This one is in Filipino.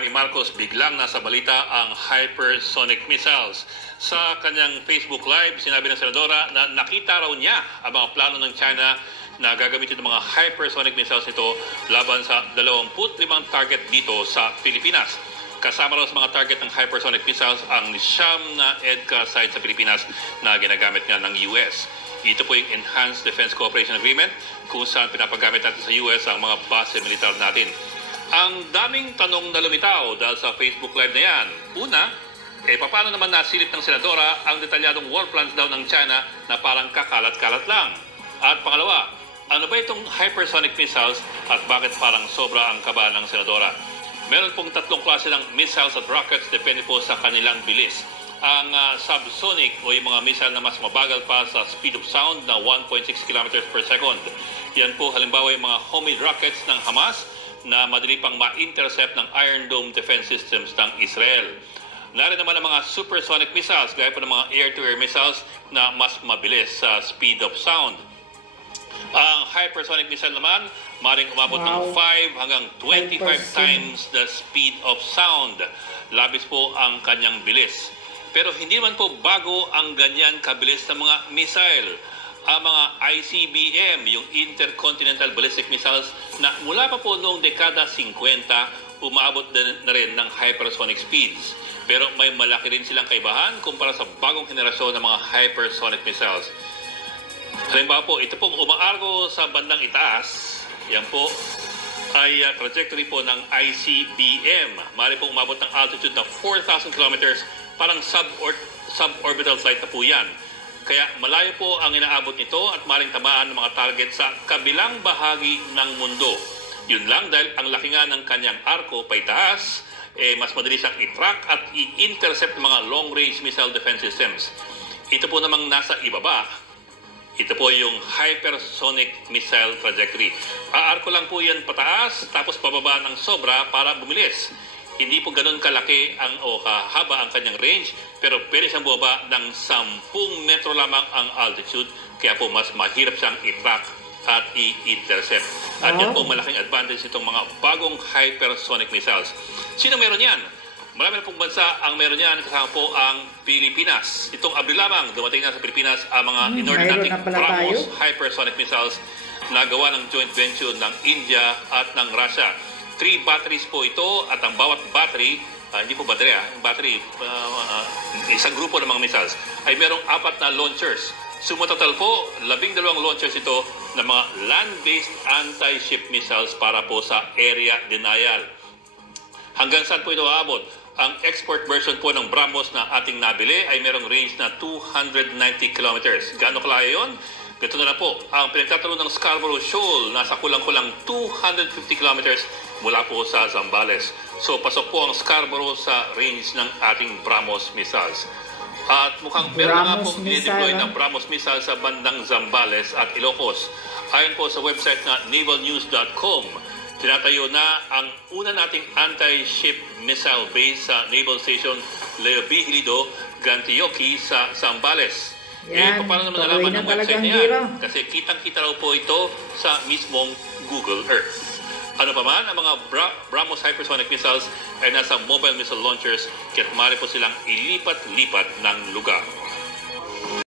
Jaime Marcos biglang nasa balita ang hypersonic missiles. Sa kanyang Facebook Live, sinabi ng senadora na nakita raw niya ang mga plano ng China na gagamitin ng mga hypersonic missiles nito laban sa 25 target dito sa Pilipinas. Kasama raw sa mga target ng hypersonic missiles ang siyam na EDCA site sa Pilipinas na ginagamit nga ng US. Ito po yung Enhanced Defense Cooperation Agreement kung saan pinapagamit natin sa US ang mga base militar natin. Ang daming tanong na lumitaw dahil sa Facebook Live na yan. Una, paano naman nasilip ng senadora ang detalyadong war plans daw ng China na parang kakalat-kalat lang? At pangalawa, ano ba itong hypersonic missiles at bakit parang sobra ang kaba ng senadora? Meron pong tatlong klase ng missiles at rockets depende po sa kanilang bilis. Ang subsonic o yung mga missile na mas mabagal pa sa speed of sound na 1.6 km per second. Yan po halimbawa yung mga homemade rockets ng Hamas na madali pang ma-intercept ng Iron Dome defense systems ng Israel. Narin naman ang mga supersonic missiles gaya po ng mga air-to-air missiles na mas mabilis sa speed of sound. Ang hypersonic missile naman maring umabot ng 5 hanggang 25 times the speed of sound. Labis po ang kanyang bilis. Pero hindi man po bago ang ganyan kabilis na mga missile. Ang mga ICBM, yung Intercontinental Ballistic Missiles na mula pa po noong dekada 50, umaabot na rin ng hypersonic speeds. Pero may malaki rin silang kaibahan kumpara sa bagong henerasyon ng mga hypersonic missiles. Halimbawa po, ito pong umaargo sa bandang itaas, yan po ay trajectory po ng ICBM. Maaari pong umabot ng altitude na 4,000 kilometers, parang suborbital flight na po yan. Kaya malayo po ang inaabot nito at maaaring tamaan ng mga target sa kabilang bahagi ng mundo. Yun lang dahil ang laki nga ng kanyang arko paitaas, mas madali siyang i-track at i-intercept ng mga long-range missile defense systems. Ito po namang nasa ibaba. Ito po yung hypersonic missile trajectory. Aarko lang po yan pataas tapos pababa ng sobra para bumilis. Hindi po ganun kalaki o kahaba ang kanyang range, pero pwede siyang bumaba ng 10 metro lamang ang altitude, kaya po mas mahirap siyang i-track at i-intercept. At yan po malaking advantage itong mga bagong hypersonic missiles. Sino meron yan? Marami na pong bansa ang meron yan, kasama po ang Pilipinas. Itong Abril lamang, dumating na sa Pilipinas ang mga in-order nating BrahMos hypersonic missiles na gawa ng joint venture ng India at ng Russia. 3 batteries po ito at ang bawat battery, hindi po baterya, battery, isang grupo ng mga missiles, ay merong 4 na launchers. Sumatotal po, 12 launchers ito ng mga land-based anti-ship missiles para po sa area denial. Hanggang saan po ito aabot? Ang export version po ng BrahMos na ating nabili ay merong range na 290 kilometers. Gaano kalayo yun? Ito na po, ang pinagtatanong ng Scarborough Shoal nasa kulang-kulang 250 kilometers mula po sa Zambales. So pasok po ang Scarborough sa range ng ating BrahMos missiles. At mukhang meron nga pong dinideploy ng BrahMos missiles sa bandang Zambales at Ilocos. Ayon po sa website na navalnews.com, tinatayo na ang una nating anti-ship missile base sa Naval Station Leobihilido, Gantioque sa Zambales. Paano naman nalaman ng website niya? Kasi kitang-kita raw po ito sa mismong Google Earth. Ano pa man, ang mga BrahMos hypersonic missiles ay nasa mobile missile launchers kaya maaari po silang ilipat-lipat ng lugar.